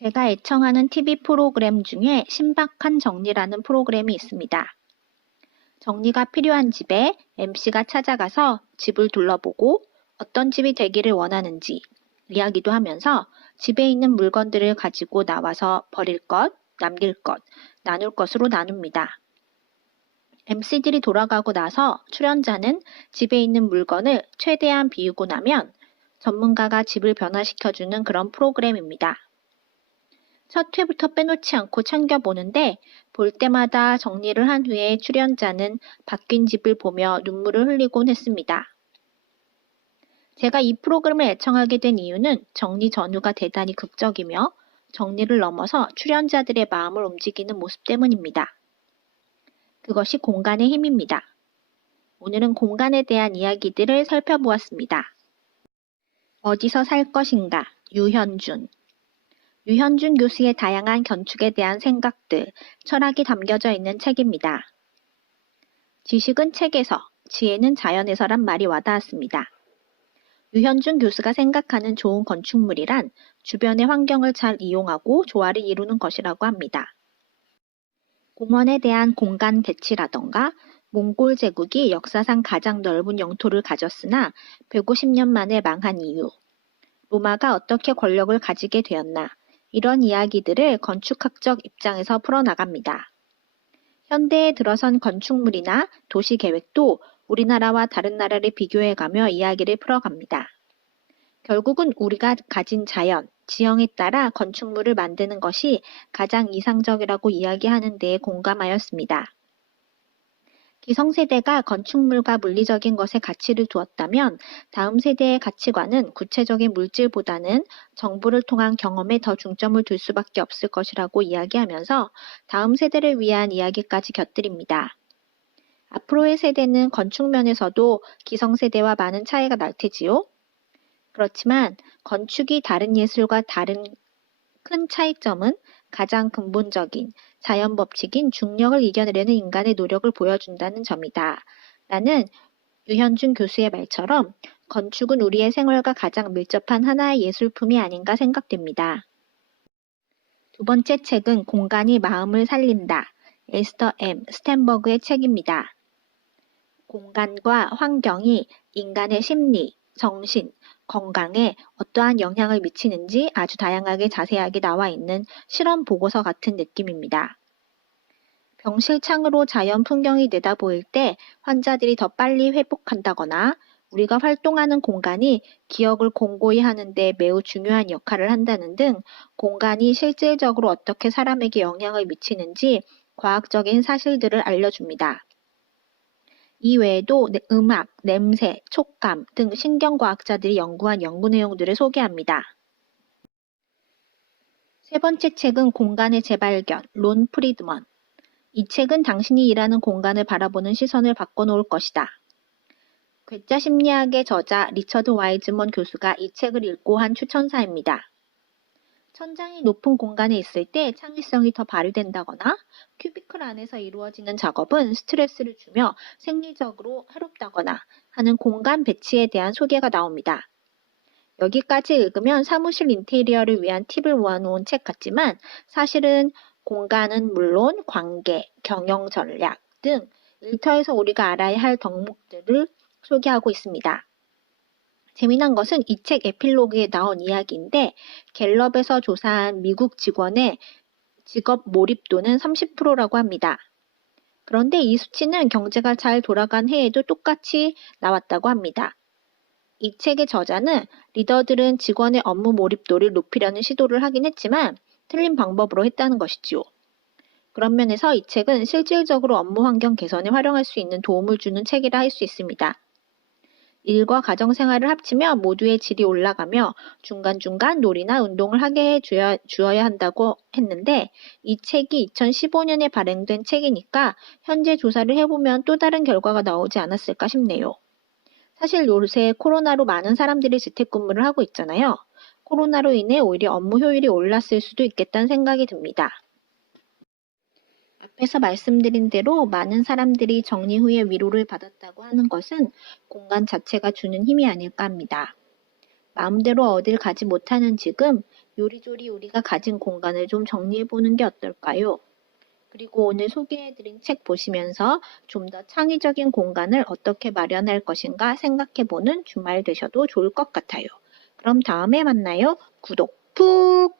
제가 애청하는 TV 프로그램 중에 신박한 정리라는 프로그램이 있습니다. 정리가 필요한 집에 MC가 찾아가서 집을 둘러보고 어떤 집이 되기를 원하는지 이야기도 하면서 집에 있는 물건들을 가지고 나와서 버릴 것, 남길 것, 나눌 것으로 나눕니다. MC들이 돌아가고 나서 출연자는 집에 있는 물건을 최대한 비우고 나면 전문가가 집을 변화시켜주는 그런 프로그램입니다. 첫 회부터 빼놓지 않고 챙겨보는데 볼 때마다 정리를 한 후에 출연자는 바뀐 집을 보며 눈물을 흘리곤 했습니다. 제가 이 프로그램을 애청하게 된 이유는 정리 전후가 대단히 극적이며 정리를 넘어서 출연자들의 마음을 움직이는 모습 때문입니다. 그것이 공간의 힘입니다. 오늘은 공간에 대한 이야기들을 살펴보았습니다. 어디서 살 것인가? 유현준. 유현준 교수의 다양한 건축에 대한 생각들, 철학이 담겨져 있는 책입니다. 지식은 책에서, 지혜는 자연에서란 말이 와닿았습니다. 유현준 교수가 생각하는 좋은 건축물이란 주변의 환경을 잘 이용하고 조화를 이루는 것이라고 합니다. 공원에 대한 공간 배치라던가 몽골 제국이 역사상 가장 넓은 영토를 가졌으나 150년 만에 망한 이유, 로마가 어떻게 권력을 가지게 되었나, 이런 이야기들을 건축학적 입장에서 풀어나갑니다. 현대에 들어선 건축물이나 도시 계획도 우리나라와 다른 나라를 비교해가며 이야기를 풀어갑니다. 결국은 우리가 가진 자연, 지형에 따라 건축물을 만드는 것이 가장 이상적이라고 이야기하는 데에 공감하였습니다. 기성세대가 건축물과 물리적인 것에 가치를 두었다면 다음 세대의 가치관은 구체적인 물질보다는 정보를 통한 경험에 더 중점을 둘 수밖에 없을 것이라고 이야기하면서 다음 세대를 위한 이야기까지 곁들입니다. 앞으로의 세대는 건축면에서도 기성세대와 많은 차이가 날 테지요. 그렇지만 건축이 다른 예술과 다른 큰 차이점은 가장 근본적인 자연 법칙인 중력을 이겨내려는 인간의 노력을 보여준다는 점이다. 라는 유현준 교수의 말처럼 건축은 우리의 생활과 가장 밀접한 하나의 예술품이 아닌가 생각됩니다. 두 번째 책은 공간이 마음을 살린다. 에스터 M. 스탠버그의 책입니다. 공간과 환경이 인간의 심리, 정신, 건강에 어떠한 영향을 미치는지 아주 다양하게 자세하게 나와 있는 실험 보고서 같은 느낌입니다. 병실 창으로 자연 풍경이 내다보일 때 환자들이 더 빨리 회복한다거나 우리가 활동하는 공간이 기억을 공고히 하는 데 매우 중요한 역할을 한다는 등 공간이 실질적으로 어떻게 사람에게 영향을 미치는지 과학적인 사실들을 알려줍니다. 이 외에도 음악, 냄새, 촉감 등 신경과학자들이 연구한 연구 내용들을 소개합니다. 세 번째 책은 공간의 재발견, 론 프리드먼. 이 책은 당신이 일하는 공간을 바라보는 시선을 바꿔놓을 것이다. 괴짜 심리학의 저자 리처드 와이즈먼 교수가 이 책을 읽고 한 추천사입니다. 천장이 높은 공간에 있을 때 창의성이 더 발휘된다거나 큐비클 안에서 이루어지는 작업은 스트레스를 주며 생리적으로 해롭다거나 하는 공간 배치에 대한 소개가 나옵니다. 여기까지 읽으면 사무실 인테리어를 위한 팁을 모아놓은 책 같지만 사실은 공간은 물론 관계, 경영 전략 등 일터에서 우리가 알아야 할 덕목들을 소개하고 있습니다. 재미난 것은 이 책 에필로그에 나온 이야기인데 갤럽에서 조사한 미국 직원의 직업 몰입도는 30%라고 합니다. 그런데 이 수치는 경제가 잘 돌아간 해에도 똑같이 나왔다고 합니다. 이 책의 저자는 리더들은 직원의 업무 몰입도를 높이려는 시도를 하긴 했지만 틀린 방법으로 했다는 것이지요. 그런 면에서 이 책은 실질적으로 업무 환경 개선에 활용할 수 있는 도움을 주는 책이라 할 수 있습니다. 일과 가정생활을 합치면 모두의 질이 올라가며 중간중간 놀이나 운동을 하게 해주어야 한다고 했는데 이 책이 2015년에 발행된 책이니까 현재 조사를 해보면 또 다른 결과가 나오지 않았을까 싶네요. 사실 요새 코로나로 많은 사람들이 재택근무를 하고 있잖아요. 코로나로 인해 오히려 업무 효율이 올랐을 수도 있겠다는 생각이 듭니다. 앞에서 말씀드린 대로 많은 사람들이 정리 후에 위로를 받았다고 하는 것은 공간 자체가 주는 힘이 아닐까 합니다. 마음대로 어딜 가지 못하는 지금 요리조리 우리가 가진 공간을 좀 정리해보는 게 어떨까요? 그리고 오늘 소개해드린 책 보시면서 좀 더 창의적인 공간을 어떻게 마련할 것인가 생각해보는 주말 되셔도 좋을 것 같아요. 그럼 다음에 만나요. 구독 푹!